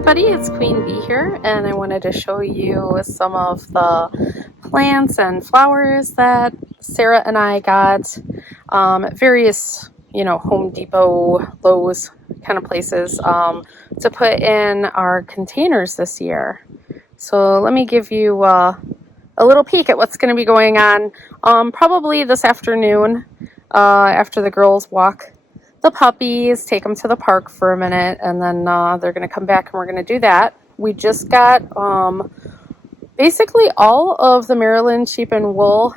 everybody, it's Queen Bee here, and I wanted to show you some of the plants and flowers that Sarah and I got at various, Home Depot, Lowe's kind of places to put in our containers this year. So let me give you a little peek at what's going to be going on probably this afternoon after the girls walk the puppies, take them to the park for a minute, and then they're going to come back and we're going to do that. We just got basically all of the Maryland sheep and wool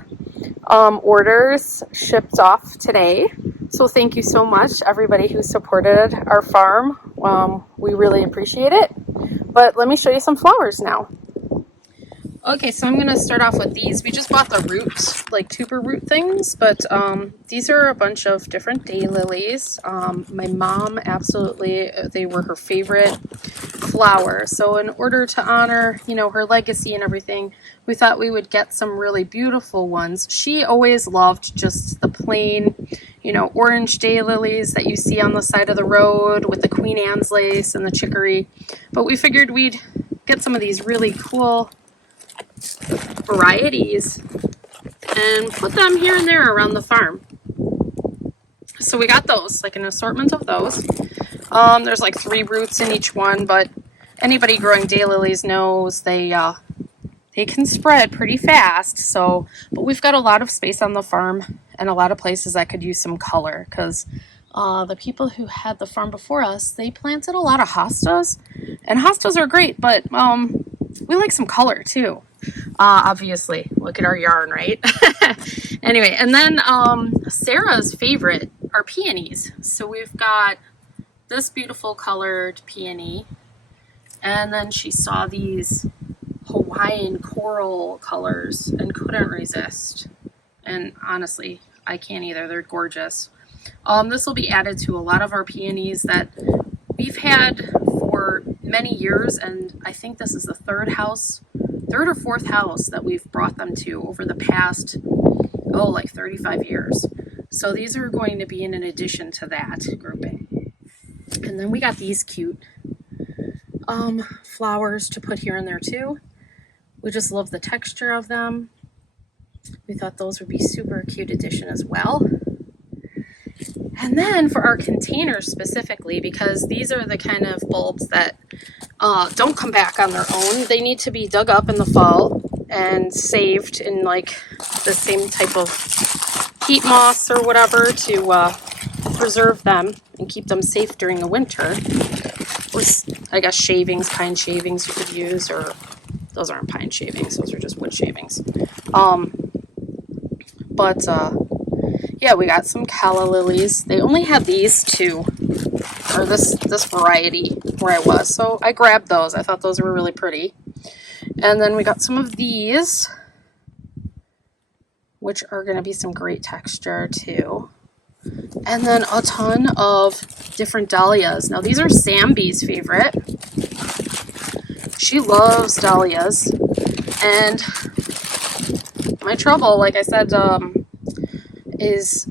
orders shipped off today. So thank you so much, everybody who supported our farm. We really appreciate it. But let me show you some flowers now. Okay, so I'm going to start off with these. We just bought the roots, like tuber root things, but these are a bunch of different daylilies. My mom absolutely, they were her favorite flower. So in order to honor, her legacy and everything, we thought we would get some really beautiful ones. She always loved just the plain, orange daylilies that you see on the side of the road with the Queen Anne's lace and the chicory. But we figured we'd get some of these really cool varieties and put them here and there around the farm. So we got those, like an assortment of those. There's like 3 roots in each one, but anybody growing daylilies knows they can spread pretty fast. But we've got a lot of space on the farm and a lot of places that could use some color, because the people who had the farm before us, they planted a lot of hostas, and hostas are great, but we like some color too. Obviously, look at our yarn, right? Anyway, and then Sarah's favorite are peonies. So we've got this beautiful colored peony, and then she saw these Hawaiian coral colors and couldn't resist. And honestly, I can't either. They're gorgeous. This will be added to a lot of our peonies that we've had for many years, and I think this is the third or fourth house that we've brought them to over the past, like 35 years. So these are going to be in addition to that grouping. And then we got these cute flowers to put here and there too. We just love the texture of them. We thought those would be super cute addition as well. And then for our containers specifically, because these are the kind of bulbs that don't come back on their own. They need to be dug up in the fall and saved in like the same type of peat moss or whatever to preserve them and keep them safe during the winter. Or I guess shavings, pine shavings you could use, or those aren't pine shavings, those are just wood shavings. Yeah, we got some calla lilies. They only had these 2, or this variety where I was, so I grabbed those. I thought those were really pretty. And then we got some of these, which are going to be some great texture too. And then a ton of different dahlias. Now these are Samby's favorite. She loves dahlias, and my trouble, like I said, is,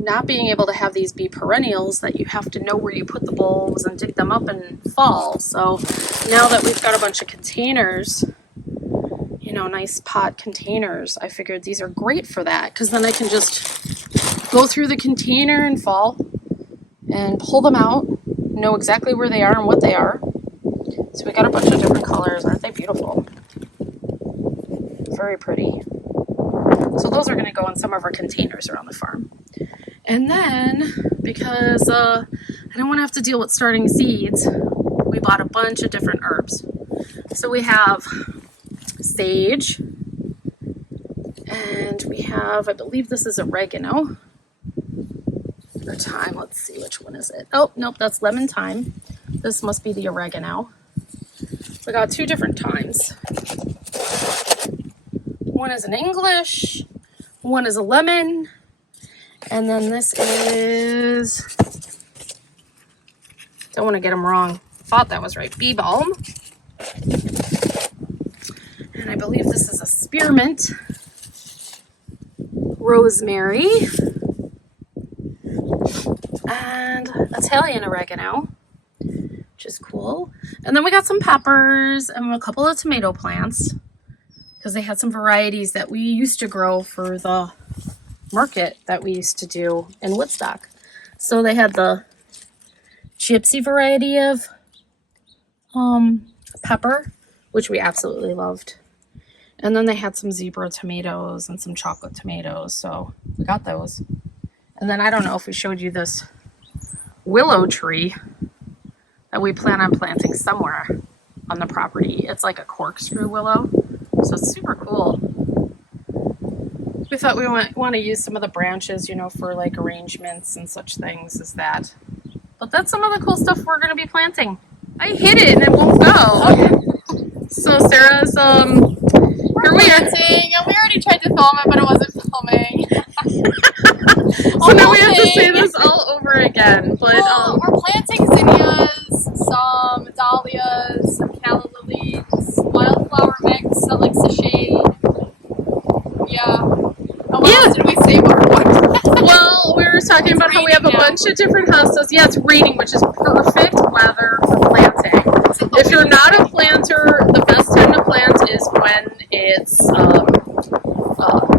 not being able to have these be perennials, that you have to know where you put the bulbs and dig them up in fall. So now that we've got a bunch of containers, nice pot containers, I figured these are great for that, because then I can just go through the container in fall and pull them out, know exactly where they are and what they are. So we got a bunch of different colors. Aren't they beautiful? Very pretty. So those are going to go in some of our containers around the farm. And then, because I don't want to have to deal with starting seeds, we bought a bunch of different herbs. So we have sage, and we have, I believe this is oregano, or thyme. Let's see, which one is it? Oh, nope, that's lemon thyme. This must be the oregano. So I got 2 different thymes. One is an English, one is a lemon, and then this is, don't want to get them wrong, thought that was right, bee balm. And I believe this is a spearmint, rosemary, and Italian oregano, which is cool. And then we got some peppers and a couple of tomato plants because they had some varieties that we used to grow for the market that we used to do in Woodstock. So they had the gypsy variety of pepper, which we absolutely loved. And then they had some zebra tomatoes and some chocolate tomatoes, so we got those. And then I don't know if we showed you this willow tree that we plan on planting somewhere on the property. It's like a corkscrew willow, so it's super cool. We thought we want to use some of the branches, you know, for like arrangements and such things as that. But that's some of the cool stuff we're going to be planting. I hit it and it won't go. So Sarah's here we are. And we already tried to film it, but it wasn't filming. So now we have to say this all over again. But we're planting zinnias, some dahlias, some calla lilies, wildflower mix that likes to shade. Yeah. And what else did we say about our well, we were talking about how we have a bunch of different hostas. Yeah, it's raining, which is perfect weather for planting. If you're not a planter, the best time to plant is when it's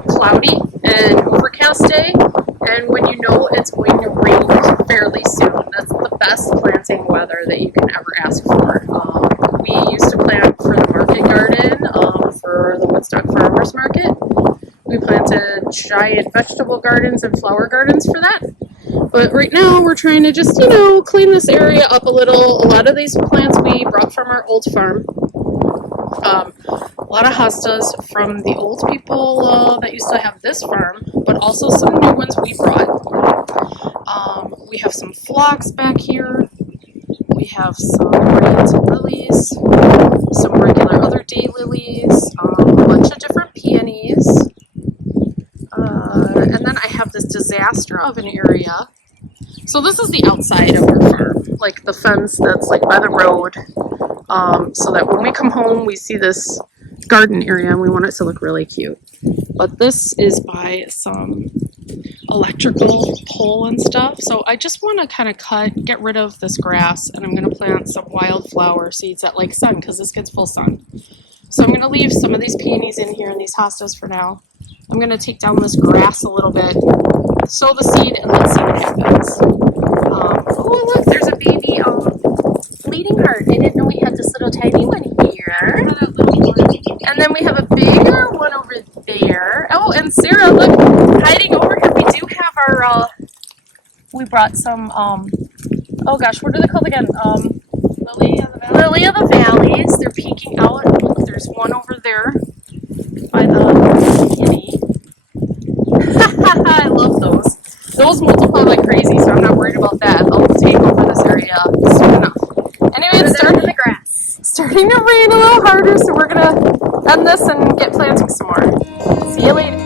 cloudy and overcast day, and when you know it's going to rain fairly soon. That's the best planting weather that you can ever ask for. We used to plant for the market garden, for the Woodstock Farmers Market. We planted giant vegetable gardens and flower gardens for that. But right now we're trying to just, you know, clean this area up a little. A lot of these plants we brought from our old farm. A lot of hostas from the old people that used to have this farm, but also some new ones we brought. We have some phlox back here. We have some oriental lilies, some regular other daylilies, a bunch of different peonies. And then I have this disaster of an area. So this is the outside of our farm, like the fence that's like by the road, so that when we come home we see this garden area and we want it to look really cute. But this is by some electrical pole and stuff, so I just want to kind of get rid of this grass, and I'm going to plant some wildflower seeds that like sun because this gets full sun. So I'm going to leave some of these peonies in here and these hostas for now. I'm going to take down this grass a little bit, sow the seed, and let's see what happens. Oh, look, there's a baby bleeding heart. I didn't know we had this little tiny one here. And then we have a bigger one over there. Oh, and Sarah, look, hiding over here. We do have our, we brought some, oh gosh, what are they called again? Lily of the Valleys. They're peeking out. Look, there's one over there by the kitty. I love those. Those multiply like crazy, so I'm not worried about that. They'll take over this area soon enough. Anyway, it's starting the grass. Starting to rain a little harder, so we're gonna end this and get planting some more. See you later.